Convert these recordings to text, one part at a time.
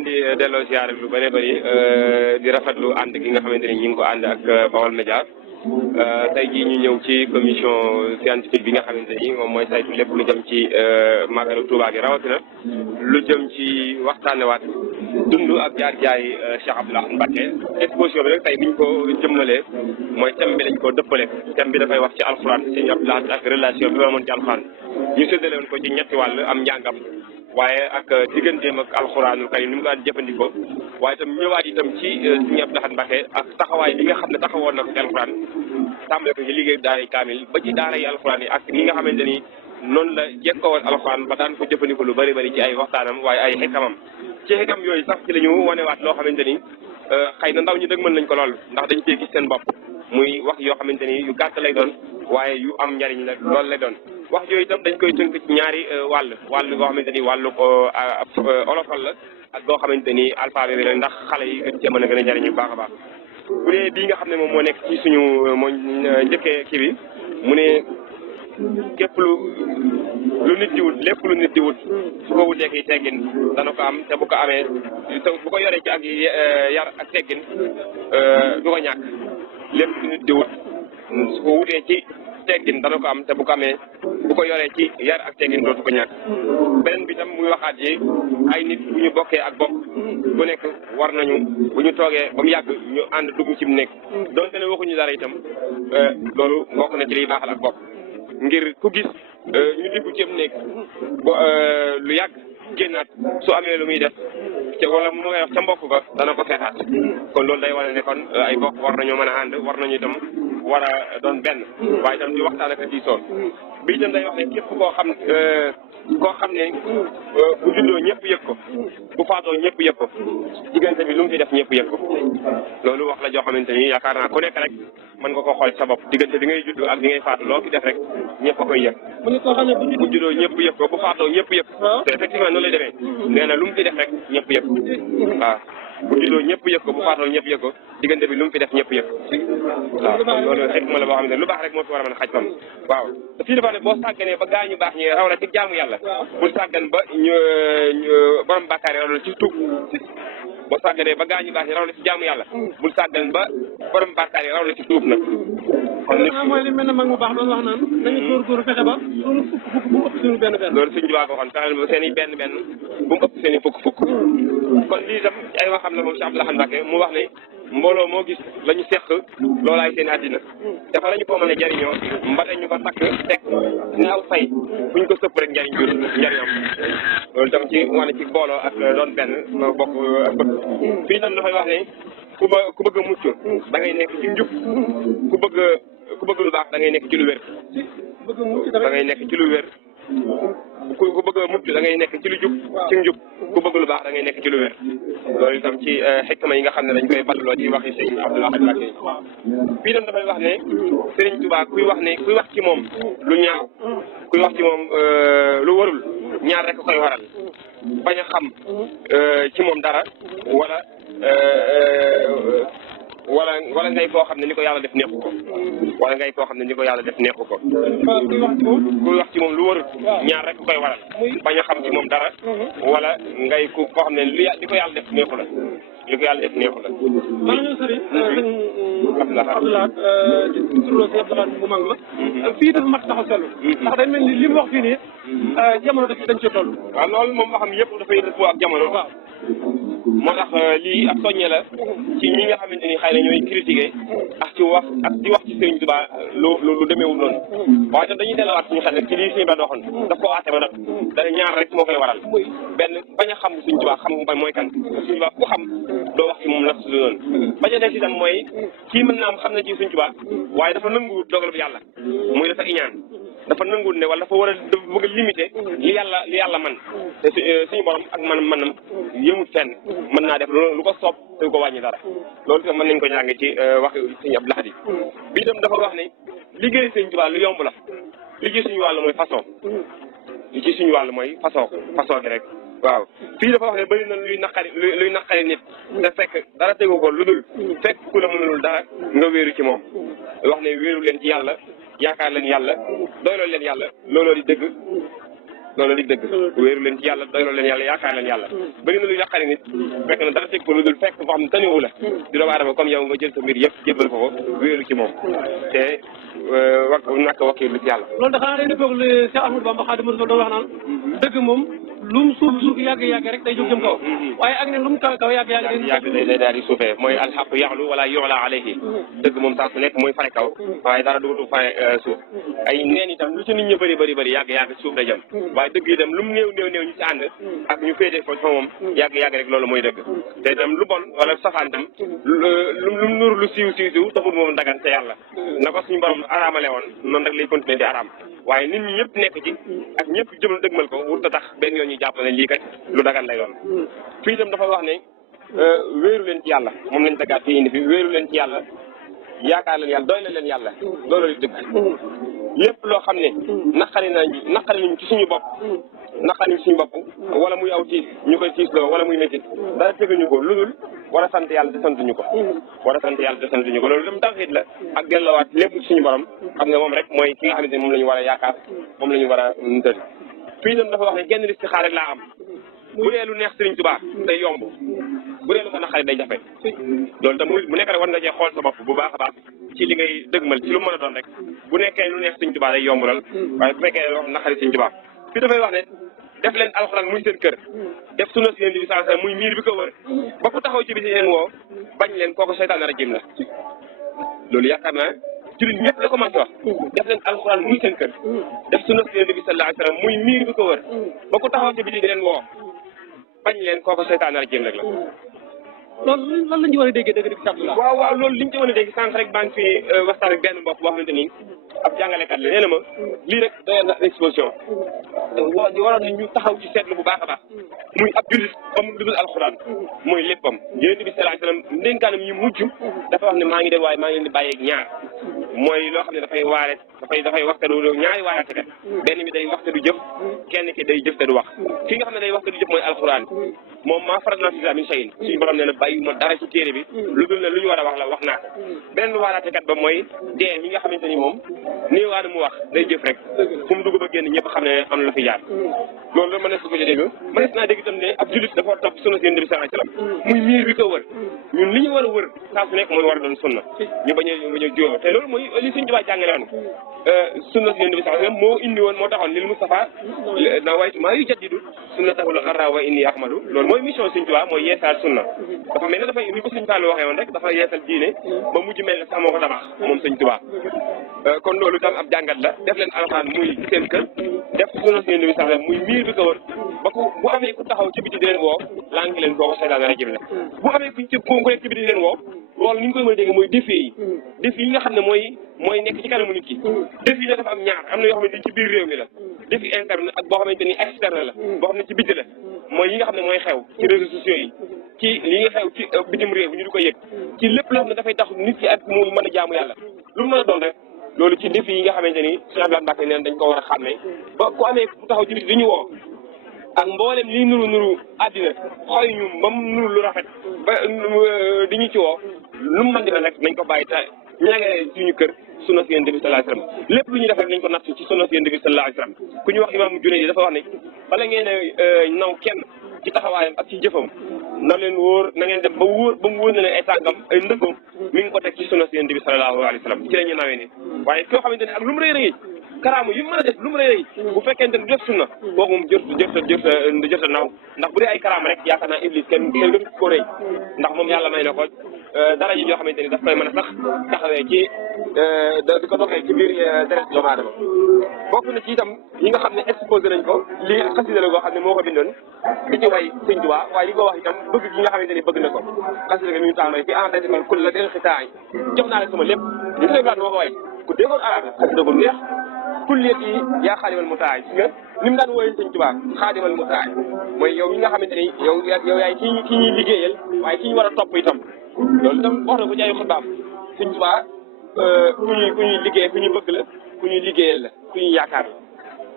leen di delloo siyaare lu bëree bëri di rafetlu ànd gi nga xamante ni ñu ngi ko ànd ak Baol Médias tey jii ñu ñëw ci commission scientifique bi nga xamante ni moom mooy saytu lépp lu jëm ci Magalu Touba gi rawatina lu jëm ci waxtaanewaat dund ak jaar-jaay Cheikh Abdoul Ahad Mbacké exposition bi nag tey biñ ko jëmmalee mooy thème bi lañ ko dëppale thème bi dafay wax ci alxuraan Cheikh Abdoul Ahad ak relation bi ma amoon ci alxuraan ñu séddale woon ko ci ñetti wàll am njàngam waaye ak digganteem ak alxuraanul karim ni mu ko daan jëfandikoo waaye itam ñëwaat itam ci Cheikh Abdoul Ahad Mbacké ak taxawaay bi nga xam ne taxawoon na ko ci alxuraan tàmbale ko ci liggéey daara kaamil ba ci daara yi alxuraan yi ak ni nga xamante ni noonu la jekkoo woon alxuraan ba daan ko jëfandikoo lu bëri bëri ci ay waxtaanam waaye ay xikamam ci xikam yooyu sax ci la ñu wanewaat loo xamante ni xëy na ndaw ñi dëgg mën nañ ko lool ndax dañ cee gis seen bopp muy wax yoo xamante ni yu gàtt lay doon waaye yu am njariñ la loolu lay doon wax yooyu itam dañ koy tënk ci ñaari wàll goo xamante ni wàllu ko olofal la ak goo xamante ni alphabet bi la ndax xale yi gën cee mën a gën a njariñ bu baax a baax bu dee bii nga xam ne moom moo nekk ci suñu moo njëkkee kii bi mu ne képp lu nit di wut lépp lu nit di wut su ko wutee ki teggin dana ko am te bu ko amee bu ko yoree ci ak yar ak teggin du ko ñàkk lépp lu nit di wut su ko wutee ci teggin dana ko am te bu ko amee bu ko yoree ci yar ak teggin dootu ko ñàkk beneen bi tam muy waxaat yi ay nit bu ñu bokkee ak bokk bu nekk war nañu bu ñu toogee ba mu yàgg ñu ànd dugg ci mu nekk donte ne waxuñu dara itam loolu bokk na ci liy baaxal ak bokk ngir ku gis ñu dugg ci mu nekk lu yàgg génnaat su amee lu muy def te wala mu ngay wax ca mbokk ba dana ko seetaat kon loolu day wane ne kon ay bokk war nañoo mën a ànd war nañu itam war a doon benn waaye itam di waxtaan ak diisoo bi itam day wax ne képp koo xam ne bu juddoo ñëpp yëg ko bu faatoo ñëpp yëg ko diggante bi lu mu fi def ñëpp yëg ko loolu wax la joo xamante ni yaakaar naa ku nekk rek mën nga ko xool sa bopp diggante bi ngay judd ak bi ngay faatu loo fi def rek ñëpp a koy yëg bu juddoo ñëpp yëg ko bu faatoo ñëpp yëg te effectivement noonu lay demee nee na lu mu fi def rek ñëpp yëg waaw bu juddoo ñëpp yëg ko bu faatoo ñëpp yëg ko diggante bi lu mu fi def ñëpp yëg waaw kon loolu xëy ma la boo xam ne lu baax rek moo fi war a mën a xaj fam waaw fii dafa ne boo sàgganee ba gaa ñu baax ñi raw la ci jaamu yàlla bul sàggan ba ñu borom bàkkaar yi raw la ci tuub boo sàgganee ba gaa ñu baax ñi raw la ci jaamu yàlla bul sàggan ba borom bàkkaar yi raw la ci tuub nag kon nit mooy li mel ne mag mu baax doon wax naan nañu góorgóorlu fexe ba suñu fukk bu ëpp suñu benn loolu suñu jubaa ko waxoon fexeel ba seen i benn bu mu ëpp seen i fukk kon lii itam ay waxam la moom Cheikh Abdoul Ahad Mbacké mu wax ne mbooloo moo gis la ñu seq loolaay seen àddina dafa la ñu ko mën a jariñoo mbate ñu ko takk teg naaw fay fu ñu ko sëpp rek njariñam loolu itam ci wane ci booloo ak doon benn bokk ak bëgg fii itam dafay wax ne ku bëgg a mucc da ngay nekk ci njub ku bëgg lu baax da ngay nekk ci lu wér da ngay nekk ci lu wér ku bëgg a mucc da ngay nekk ci lu jub ci njub ku bëgg lu baax da ngay nekk ci lu wér loolu itam ci xikma yi nga xam ne dañ koy balloo ci waxi Sëriñ Abdoul Ahad Mbacké fii itam dafay wax ne Sëriñ Tuubaa kuy wax ci moom lu ñaaw kuy wax ci moom lu warul ñaar rek koy waral bañ a xam ci moom dara wala ngay koo xam ne ni ko yàlla def neexu ko wala ngay koo xam ne ni ko yàlla def neexu ko kuy wax ci moom lu warul ñaar rek koy waral bañ a xam ci moom dara wala ngay koo xam ne li ko yàlla def neexu la li ko yàlla def neexu la maa ñëw sëriñ Abdoul Ahad di turloo si Abdoul Ahad bu mag la fii dafa mat taxaw seetlu ndax dañ mel ni li mu wax fii nii jamono daf dañ ci toll waaw loolu moom xam yëpp dafay dëppoo ak jamono waaw moo tax lii ak soññe la ci ñi nga xamante ni xëy na ñooy critiquer ak ci wax ak di wax ci Sëriñ Tuubaa lu demeewul noonu waaye tam dañuy delluwaat suñu xel rek ci lii Sëriñ Tuubaa doxoon daf koo àtte ba nag dana ñaar rek moo koy waral benn bañ a xam Sëriñ Tuubaa xam ba mooy kan Sëriñ Tuubaa ku xam doo wax ci moom la su noonu bañ a def itam mooy kii mën naa am xam na ci Sëriñ Tuubaa waaye dafa nangu dogal bu yàlla muy dafa iñaan dafa nanguwul ne wala dafa war a bëgg a limité li yàlla man te suñu borom ak manam yëmut fenn mën naa def lu ko soob te du ko wàññi dara loolu itam mën nañu ko jàng ci wax Sëriñ Abdoul Ahad bi itam dafa wax ne liggéey Sëriñ Tuubaa lu yomb la li ci suñu wàll mooy façon li ci suñu wàll mooy façon bi rek waaw fii dafa wax ne bëri na luy naqari nit te fekk dara tegu ko lu dul fekk ku la mënulul dara nga wéeru ci moom wax ne wéeru leen ci yàlla yaakaar leen yàlla doyloo leen yàlla looloo di dëgg loolu di dëgg wéeru leen ci yàlla doyloo leen yàlla yaakaar leen yàlla bëri na lu yàqari nit fekk na dara teg ko lu dul fekk foo xam ne taniwu la di doomu aadama comme yow nga jël sa mbir yëpp jébbal ko wéeru ci moom te naka wakkiilu ci yàlla loolu da xanaa day dëppoog li Cheikh Ahmadou Bamba Khadimu Rasul doon wax naan dëgg moom lu mu suuf yàgg rek day jóg jëm kaw waaye ak ne lu mu kaw yàgg day daal di suufee mooy alxaqu yaxlu wala yu'la alayhi dëgg moom saa su nekk mooy fare kaw waaye dara dugatu fare suuf ay neen itam lu ci nit ñi bëri yàgg suuf da jëm waaye dëgg itam lu mu néew ñu ci ànd ak ñu féete fa moom yàgg rek loolu mooy dëgg te itam lu bon wala safaan tam lu nur lu siiw taxul moom dagan te yàlla na ko suñu borom araamale woon noonu rek lay continuer di araam waaye nit ñi ñëpp nekk ci ak ñëpp jëm dëgmal ko wut a tax benn yoon ñu jàpp ne lii kat lu dagan lay doon fii itam dafa wax ne wéeru leen ci yàlla moom lañ daggaat fii indi fi wéeru leen ci yàlla yaakaar leen yàlla doy leen yàlla loolu di dëgg lépp loo xam ne naqari nañu ci suñu bopp naqari suñu bopp wala muy aw tiis ñu koy tiisloo wala muy métti dara teguñu ko lu dul war a sant yàlla te santuñu ko loolu dem tawxiid la ak delloowaat lépp suñu borom xam nga moom rek mooy ki nga xamante ne moom la ñu war a yaakaar moom la ñu war a tëdd fii itam dafa wax ne genn listixaar rek laa am bu dee lu neex Sëriñ Tuubaa day yomb bu dee lu ko naqari day jafe loolu tam bu nekk rek war nga cee xool sa bopp bu baax a baax ci li ngay dëgmal ci lu mën a doon rek bu nekkee lu neex Sëriñ Tuubaa day yomb lool waaye bu fekkee wax naqari Sëriñ Tuubaa fii dafay wax ne def leen alxuraan muy seen kër def sunna si leen di saa muy miir bi ko wër ba ku taxaw ci bi si leen woo bañ leen kooku seytaane rajim la loolu yaakaar naa jullit ñëpp la commencé wax def leen alxuraan muy seen kër def sunna si leen di sallallahu alayhi wa sallam muy miir bi ko wër ba ku taxaw ci bi di leen woo bañ leen kooku seytaane rajim rek la loolu lan lañ ci war a déggee dëgg waaw loolu liñ ci war a dégg sànq rek baa ngi fi waxtaan ak benn mbokk boo xamante ni ab jàngalekat la nee na ma lii rek doyoon na exposition waroon na ñu taxaw ci seetlu bu baax a baax muy ab jullit comme lu dul alxuraan mooy léppam yonent bi sallallahu alayhi wasallam ndénkaanam yi mujj dafa wax ne maa ngi dem waaye maa ngi leen di bàyyeeg ñaar mooy loo xam ne dafay waare dafay wax te du ñaari waaraate kat benn bi day wax te du jëf kenn ki day jëf te du wax ki nga xam ne day wax te du jëf mooy alxuraan moom maa faratnaa fii min shay'in suñu borom nee na bàyyi ma dara ci téere bi lu dul ne lu ñu war a wax la wax naa ko benn waaraate kat ba mooy dee mi nga xamante ni moom nii waa mu wax day jëf rek fu mu dugg ba génn ñëpp xam ne am na la fi jaar loolu la mënees ko ci dégg mënees naa dégg itam ne ab jullit dafa war a topp sunna si Yonent bi sallallahu alayhi wasallam muy miir bi ko wër ñun li ñu war a wër saa su nekk mooy war a doon sunna ñu bañ a jóo te loolu mooy li suñu Tuubaa jàngale woon sunna si Yonent bi sallallahu alayhi wasallam moo indi woon moo taxoon lil Mustafa na waytu maa yu jaddidu sunnatahu al-gharra wa inni ahmadu loolu mooy mission suñu Tuubaa mooy yeesaal sunna dafa mel ne dafay ni ko suñu Fallu waxee woon rek dafa yeesal diine ba mujj mel ne sax moo ko tabax moom suñu Tuubaa kon loolu tam ab jàngat la def leen alxuraan muy seen kër def sunna si Yonent bi sallallahu alayhi wasallam muy miir bi ko wër ba ko bu amee ku taxaw ci biti di leen woo laa ngi leen kooku seytaane rajim la bu amee ku nekk ci biti di leen woo loolu ni ñu koy mën a dégg mooy défi yi nga xam ne mooy nekk ci kanamu nit ki défi yi la dafa am ñaar am na yoo xam ne ci biir réew mi la défi interne ak boo xamante ni externe la boo xam ne ci biti la mooy yi nga xam ne mooy xew ci réseaux sociaux yi ci li nga xew ci bitim réew ñu di ko yëg ci lépp loo xam ne dafay tax nit ki ak mu mën a jaamu yàlla lu mu mën a doon rek loolu ci défi yi nga xamante ni Cheikh Abdoulaye Mbacké neen dañ ko war a xàmmee ba ku amee ku taxaw ci biti di ñu woo ak mboolem lii nuru àddina xooy ñu ba mu nuru lu rafet ba di ñu ci woo lu mu mën di mel rek nañ ko bàyyi te ñaagee suñu kër sunna si Yonent bi sallallahu alayhi wasallam lépp lu ñuy def rek nañ ko natt ci sunna si Yonent bi sallallahu alayhi wasallam ku ñu wax Imam Junayd dafa wax ne bala ngeen naw kenn ci taxawaayam ak ci jëfam na leen wóor na ngeen dem ba mu wóor na ne ay tànkam ay ndëggam mi ngi ko teg ci sunna si Yonent bi sallallahu alayhi wasallam ci la ñu nawee ni waaye koo xamante ne ak lu mu rëy karaamu yi mu mën a def lu mu rëy bu fekkente ne def sunna kooku moom jërta naw ndax bu dee ay karaama rek yaakaar naa iblis kenn gën ko rëy ndax moom yàlla may na ko dara ji yoo xamante ni daf koy mën a sax taxawee ci di ko doxee ci biir deret doomu aadama bokk na ci itam ñi nga xam ne exposé nañ ko lii xasida la goo xam ne moo ko bindoon di ci way Sëñ Tuubaa waaye li ko wax itam bëgg gi nga xamante ni bëgg na ko xasida ga mi ngi tàmbali fi en datimal kul la del xitaay jox naa la sama lépp li nga laat moo ko way ku déggoon arab xasida gu neex kulliyat yi yaa xaadimal mutaay gis nga ni mu daan wooyee Sëñ Tuubaa xaadimal mutaay mooy yow yi nga xamante ni yow yaay ki ñuy liggéeyal waaye ki ñu war a topp itam loolu itam wax na ko ci ay xutbaam Sëñ Tuubaa ku ñuy liggéey ku ñu bëgg la ku ñuy liggéeyal la ku ñuy yaakaar la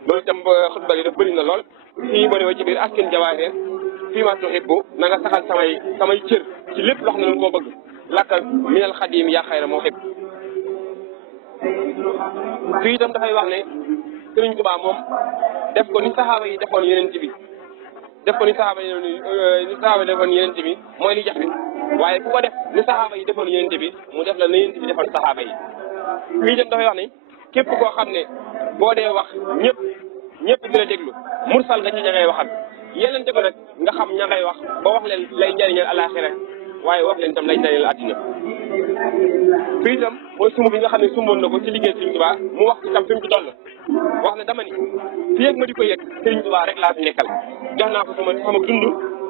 loolu itam xutba yi daf bëri na lool fii boo demee ci biir askin jawaahir fii ma tuhibbu na nga saxal samay cër ci lépp loo xam ne koo bëgg lakka minal xadim yaa xayra moo xib fii itam dafay wax ne Sëriñ Tuubaa moom def ko ni saxaaba yi defoon yeneen bi def ko ni saxaaba yi defoon yeneen bi mooy li jafe waaye ku ko def ni saxaaba yi defoon yeneen bi mu def la na yeneen bi defoon saxaaba yi fii dem dafay wax ni képp koo xam ne boo dee wax ñëpp dina déglu mursal nga ci ña ngay waxal yeneen ko nag nga xam ña ngay wax ba wax leen lay njëriñal alaxira waaye wax leen tam lay njëriñal àddina fii itam mooy sumb bi nga xam ne sumboon na ko ci liggéey Sëriñ Tuubaa mu wax itam fi mu ci toll wax ne dama ni fii ak ma di ko yëg Sëriñ Tuubaa rek laa fi nekkal jox naa ko sama dund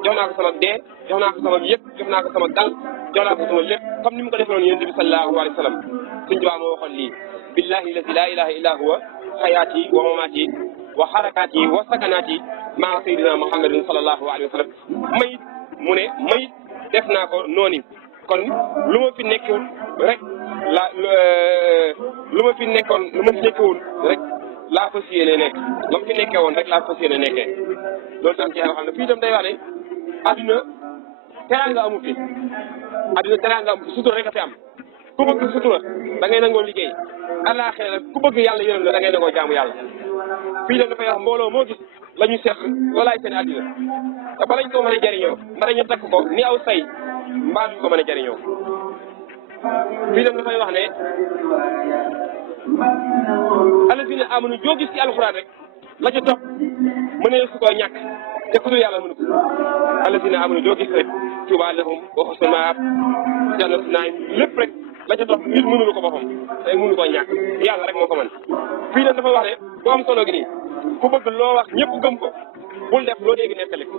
jox naa ko sama dee jox naa ko sama yëg jox naa ko sama dal jox naa ko sama lépp comme ni mu ko defaloon yonent bi sallallahu alayhi wa sallam Sëriñ Tuubaa moo waxoon lii billahi alladi la ilaha illa huwa xayaati wa mamaati wa xarakaati wa sakanaati maa sayyidina muhammadin sallallahu alayhi wa sallam mayit mu ne mayit def naa ko noonu kon lu ma fi nekkul rek lu ma fi nekkewul rek laa fas yéene nekk la ma fi nekkee woon rek laa fas yéene nekkee loolu tam ci yàlla xam ne fii itam day wax ne adduna teraanga amu fi sutura rek a fi am ku bëgg sutura da ngay nangoo liggéey àllaaxira nag ku bëgg yàlla yërëm la da ngay nangoo jaamu yàlla fii itam dafay wax mbooloo moo gis la ñu seq loolaay seen addina te balañ ko mën a jëriñoo mbaa ñu takk ko ni aw say mbaa duñ ko mën a jëriñoo fii itam dafay wax ne alladina amanu joo gis ci alxuraan rek la ca topp mënee su koo ñàkk te ku dul yàlla mënu ko alladina amanu joo gis rek tuuba lahum wa husnu maab jannatu naim lépp rek la ca topp nit mënulu ko boppam te mënu koo ñàkk yàlla rek moo ko mën fii nag dafa wax ne bu am solo gi nii ku bëgg loo wax ñëpp gëm ko bul def loo dégg nettali ko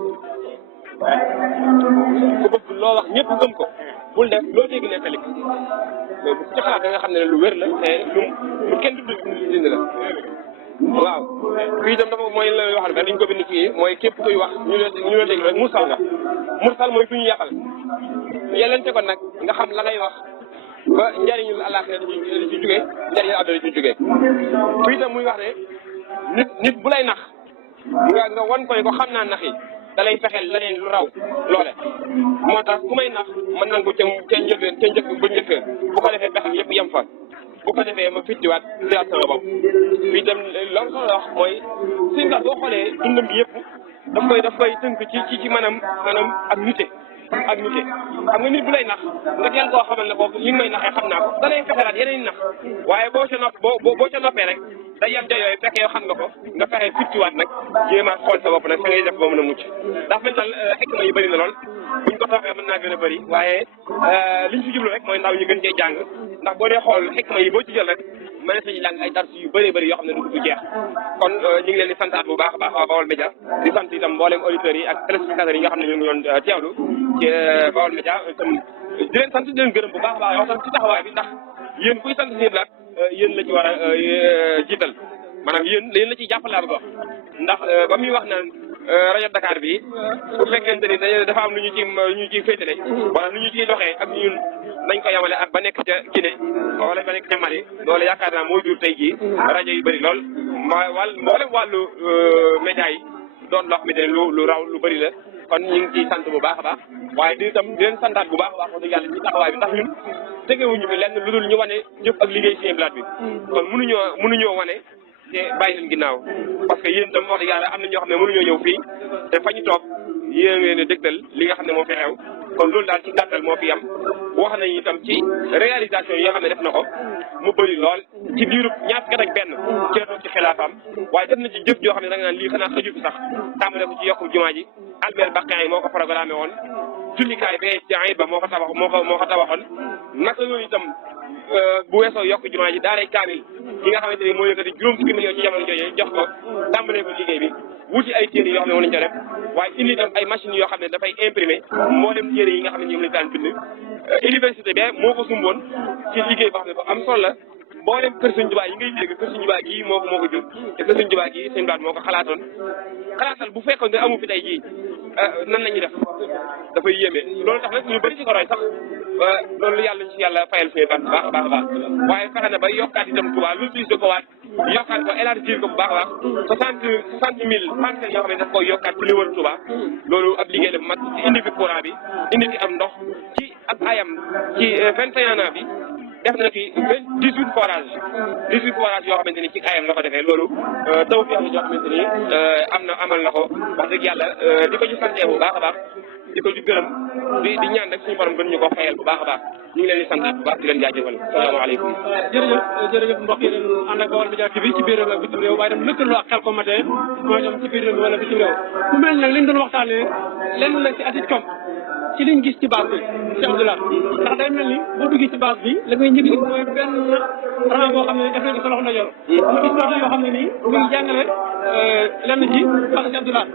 ku bëgg loo wax ñëpp gëm ko bul def loo dégg nettali ko mais bu ci xalaat da nga xam ne lu wér la te lu kenn du dindi la waaw fii itam dafa mooy la yoo xam ne dañ ko bind fii mooy képp kuy wax ñu la dégg rek mursal nga mursal mooy fu ñu yàqal yelente ko nag nga xam la ngay wax ba njëriñul àllaaxira di ci jógee njëriñul àdduna di ci jógee fii itam muy wax ne nit bu lay nax nga wan koy ko xam naa nax yi da lay fexeel leneen lu raw loole moo tax ku may nax mën nangu ca njëkk ba njëkk bu ko defee pexe yëpp yem fa bu ko defee ma fittiwaat siyaat sama bopp fii itam loolu solo wax mooy suñu kat boo xoolee dundam bi yëpp daf koy tënk ci maanaam ak nite xam nga nit bu lay nax nga teel koo xamal ne ko li nga may naxee xam naa ko da lay fexelaat yeneen nax waaye boo ca noppee rek day yem ja yooyu fekk yow xam nga ko nga fexe fittiwaat nag jéem a xool sa bopp nag fa ngay def ba mën a mucc ndax mel daal xikma yi bëri na lool buñ ko toppee mën naa gën a bëri waaye liñ si jublu rek mooy ndaw ñu gën cee jàng ndax boo dee xool xikma yi boo ci jël rek mën na sañu jàng ay dars yu bëree bëri yoo xam ne du jeex kon ñu ngi leen di santaat bu baax a baax waa Baol Média di sant itam mboolem auditeurs yi ak téléspectateurs yi nga xam ne ñu ngi doon teewlu ci Baol Média itam di leen sant di leen gërëm bu baax a baax yoo xam ci taxawaay bi ndax yéen kuy sant seen laat yéen la ci war a jiital maanaam yéen la ciy jàppale ba ndax ba muy wax naan rajo Dakar bi bu fekkente ni dafa am lu ñu ciy féetale wala lu ñu ciy doxee ak ñun nañ ko yamale ak ba nekk ca Guinée wala ba nekk ca Mali loolu yaakaar naa moo jur tey jii rajo yu bëri lool mboolem wàllu média yi doon loo xamante ne lu raw lu bëri la kon ñu ngi ciy sant bu baax a baax waaye di leen santaat bu baax a baax wax dëgg yàlla ci taxawaay bi ndax ñun tegewuñu fi lenn lu dul ñu wane jëf ak liggéey ci blaat bi kon mënuñoo wane te bàyyi leen ginnaaw parce que yéen tam wax dëgg yàlla am na ñoo xam ne mënuñoo ñëw fii te fa ñu toog yéen ngeen a dëgtal li nga xam ne moo fi xew kon loolu daal ci gàttal moo fi am wax nañu itam ci réalisation yi nga xam ne def na ko mu bëri lool ci diiru ñaar fukki at ak benn ci la toog ci xilaafaam waaye def na ci jëf joo xam ne da nga naan lii xanaa xëju fi sax tàmbale ko ci yokku jumaa ji Albert Bakkan yi moo ko programmé woon jullikaay bee ci ayib ba moo ko tabaxoon naka yooyu itam bu weesoo yokk jumaa ji daaray kaamil yi nga xamante ni moo yëkkati juróom fukki millions ci jamono jooju jox ko tàmbalee ko liggéey bi wuti ay téere yoo xam ne moom lañu ko def waaye indi itam ay machines yoo xam ne dafay imprimer moo dem téere yi nga xam ne ñoom lañu daan bind université bi moo ko sumboon ci liggéey boo xam ne ba am solo la boo dem kër Sëñ Tuubaa yi ngay dégg kër Sëñ Tuubaa gii moo ko jur te kër Sëñ Tuubaa gii Sëñ Blaat moo ko xalaatal bu fekkoon ne amu fi tey jii nan la ñuy def dafay yéeme loolu tax nag ñu bëri ci ko roy sax loolu yàlla ñu ci yàlla fayal Sëñ Blaat bu baax a baax a baax waaye fexe na ba yokkaat itam Tuubaa lu utilisé ko waat yokkaat ko élargir ko bu baax a baax 60 000 parcelles yoo xam ne daf koy yokkaat ci li wër Tuubaa loolu ab liggéey la bu mag ci indi fi courant bi indi fi am ndox ci ab ayam ci 21 ans bi def na fi 18 forages yoo xamante ni ci ayam la ko defee loolu taw bi yoo xamante ni amal na ko wax dëgg yàlla di ko ci santee bu baax a baax di ko ci gërëm di ñaan rek suñu borom gën ñu ko fayal bu baax a baax ñu ngi leen di sant bu baax di leen jaajëfal salaamaaleykum. jërëjëf mbokk yi doon ànd ak Baol Médias TV ci biir réew ak bitim réew waaye dem lëkkaloo ak Khelcom matin mooy dem ci biir réew mi wala bitim réew mu mel nag liñ doon waxtaanee lenn la ci ATICOM ci liñ gis ci base bi Cheikh Abdoulaye ndax day mel ni boo duggee ci base bi la ngay njëkk gis mooy benn rang boo xam ne def nañ ko sa loxo ndajoor mu gis yoo xam ne nii ñu ngi jàngale lenn ci Cheikh Abdoulaye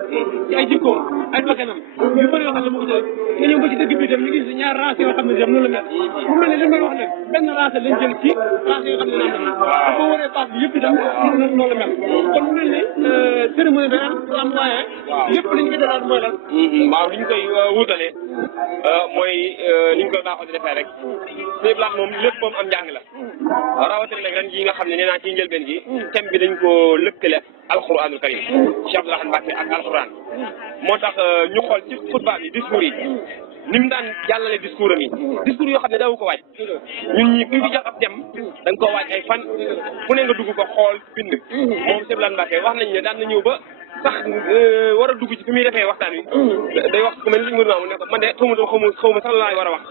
ci ay jikkoom ay bakkanam yu bëri yoo xam ne mu ko jëlee nga ñëw ba ci dëgg bi dem ñu gis ñaar race yoo xam ne dem noonu la mel mu mel ne li may wax nag benn race lañ jël ci race yoo xam ne naan la boo waree pass bi yëpp itam noonu la mel kon mu mel ne cérémonie bi am waaye lépp liñ ko defaraat mooy lan waaw liñ koy wutalee mooy liñ koy baaxoo di defee rek Sëñ Blaat moom lépp moom am njàng la rawatina nag ren jii nga xam ne nee naa ci njëlbeen gi thème bi dañ ko lëkkale alquranul karim Cheikh Abdoulaye Mbacke ak alquran moo tax ñu xool ci xutba bi discours yi ni mu daan jàllale discours am yi discours yoo xam ne daawu ko waaj ñun ñi kuñ fi jox ab thème da nga koo waaj ay fan fu ne nga dugg ko xool bind moom Cheikh Abdoulaye Mbacke wax nañ ne daan na ñëw ba sax war a dugg ci fi muy defee waxtaan wi day wax ku mel ni Mourou ne ko man de xaw ma sax la war a wax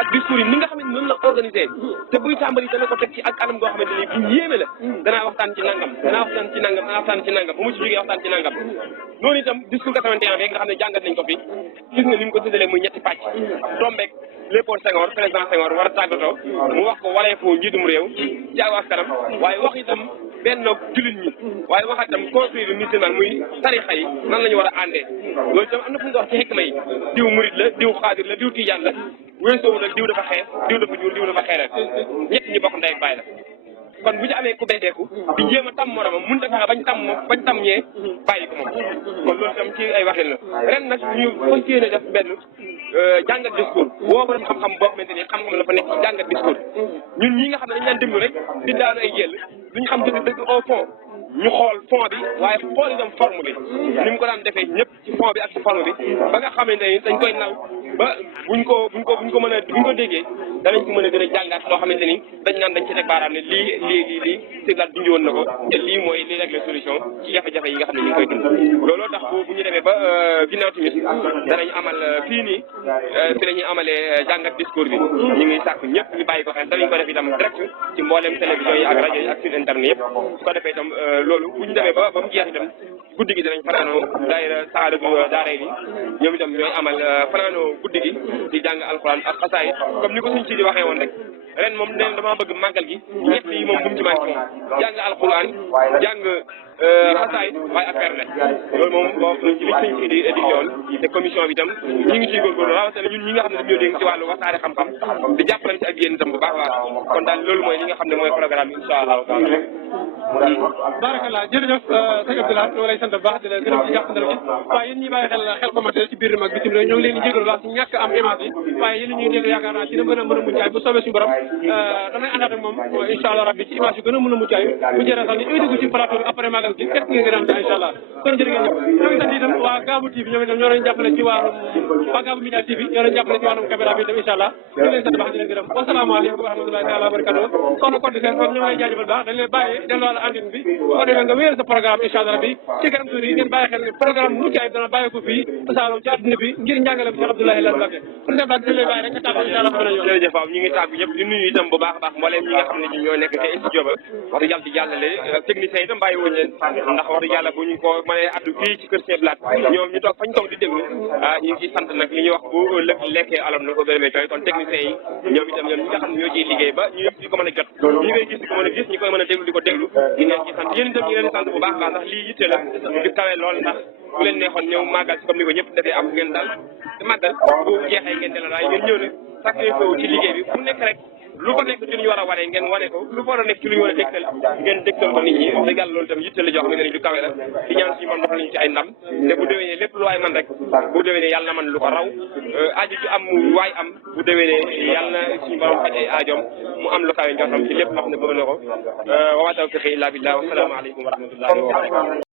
ak discours yi ni nga xamante ni noonu la organisé te buy tàmbali dana ko teg ci ak anam goo xamante ni bu yéeme la danaa waxtaan ci nangam danaa waxtaan ci nangam danaa waxtaan ci nangam bu mu ci jógee waxtaan ci nangam noonu itam discours 81 beeg nga xam ne jàngat nañ ko fi gis nga ni mu ko séddalee muy ñetti pàcc tombeeg Léopold Senghor président Senghor war a tàggatoo mu wax ko wareefu njiitum réew ci aw askanam waaye wax itam benn jullit ñi waaye waxaat itam construire musulman muy tarixa yi nan la ñu war a àndee loolu itam am na fu ñu ko wax ci xikma yi diw murid la diw xaadir la diw tijaan la weesoo nag diw dafa xees diw dafa ñuul diw dafa xeeral ñett ñi bokk ndey ak baay la kon bu ci amee ku beddeeku di jéem a tam moromam mënut a fexe bañ tam ñee bàyyi ko moom kon loolu itam ci ay waxin la ren nag ñu fas yéene def benn jàngat discours woo ko xam-xam boo xamante ni xam-xam la fa nekk ci jàngat discours ñun ñi nga xam ne dañ daan déglu rek di daanu ay jël duñ xam dëgg au fond ñu xool fond bi waaye xool itam forme bi ni mu ko daan defee ñëpp ci fond bi ak ci forme bi ba nga xamante ni dañ koy naw ba buñ ko mën a buñ ko déggee danañ ko mën a gën a jàngaat loo xamante ni dañ naan dañ ci teg baaraam ne lii Sëñ Blaat junj woon na ko te lii mooy lii régler solution ci jafe-jafe yi nga xam ne ñu ngi koy dund looloo tax bu ñu demee ba ginnaaw timis danañ amal fii nii fi la ñuy amalee jàngat discours bi ñu ngi sàkk ñëpp ñu bàyyi ko xel danañ ko def itam direct ci mboolem télévision yi ak rajo yi ak site internet yëpp su ko defee itam loolu bu ñu demee ba mu jeex itam guddi gi danañ fanaanoo daayira saadatu daaray ni ñoom itam ñooy amal fanaanoo guddi gi di jàng alxuraan ak xasaay comme ni ko suñ ci di waxee woon rek ren moom nee dama bëgg màggal gi ñett yi moom bu mu ci manqué moom jàng alxuraan jàng xasaay waaye ak bernde loolu moom boobu ci li suñ ci di édition te commission bi itam ñi ngi ciy góorgóorlu rawatina ñun ñi nga xam ne ñoo dégg ci wàllu wasaare xam-xam di jàppale ci ak yéen itam bu baax a baax kon daal loolu mooy li nga xam ne mooy programme bi incha allah barakallah jërëjëf sëñ Abdoulaye ñoo lay sant bu baax di la gërëm ci jàppandal gi waaye yéen ñi bàyyi xel Khelcom matin ci biir réew ak bitim réew ñoo ngi leen di jégalu baax ci ñàkk am image yi waaye yéen ñuy déglu yaakaar naa ci na gën a mën a mucc ayib bu soobee suñu borom damay àndaat ak moom incha allah rabbi ci image yu gën a mën a mucc ayib bu jëree sax ni ñuy dugg ci plateau bi après magal gi fekk ngeen gën a am incha allah kon jërë ngeen ñëpp ñoo ngi sant itam waa Gamou TV ñoom itam ñoo leen jàppale ci wàllum waa Gamou Médias TV ñoo leen jàppale ci wàllum caméra bi itam incha allah ñu leen sant baax di leen gërëm wasalaamaaleykum wa rahmatullahi taala wa barakatuh soxna Codé Sène kon ñoo ngi lay jaajëfal baax dañ lay bàyyi delluwaat antenne bi boo demee nga wéyal sa programme incha allah rabbi ci kanam tuuti ngeen bàyyi xel ne programme mucc ayib dana bàyyi ko fii tasaaroo ci àdduna bi ngir njàngale Cheikh Abdoulaye Laye Mbacke kon def daal dañ lay bàyyi rek nga tàggu incha allah beneen yoon jërëjëf waaw ñu ngi tàggu ñëpp di nuyu itam bu baax a baax mbooleem ñi nga xam ne ñi ñoo nekk ci studio ba wax dëgg yàlla di jàllale technicien itam bàyyi wuñ leen ndax wax dëgg yàlla bu ñu ko mënee addu fii ci kër Sëñ Blaat ñoom ñu toog fañ toog di déglu ñu ngi ciy sant nag li ñuy wax bu lekkee alam na ko gërëmee jooy kon technicien yi ñoom itam ñi nga xam ne ñoo ciy liggéey ba ñu di ko mën a jot ñi koy gis di ko mën a gis ñi koy mën a déglu di ko déglu ñu ngeen ci sant yéen itam ñu leen sant bu baax baax ndax lii yitte la di kawe lool ndax bu leen neexoon ñëw màggal si comme ni ko ñëpp defee am ngeen dal te màggal bu jeexee ngeen dela daay ngeen ñëw ne sacrifice wu ci liggéey bi fu nekk rek lu ko nekk ci lu ñu war a waree ngeen wane ko lu ko war a nekk ci lu ñu war a dégtal ngeen dégtal ko nit ñi dëggal loolu itam yitte la jox nga ne du kawe la di ñaan suñu moom dafa lañu ci ay ndam te bu déwénee lépp lu waay man rek bu déwénee yàlla na man lu ko raw aajo ju am waay am bu déwénee yàlla na suñu borom faj ay aajoom mu am lu kawe njortam ci lépp loo xam ne bëgg na ko wa ma tawfiqi illa billah wa salaamu aleykum wa rahmatullahi wa barakatuh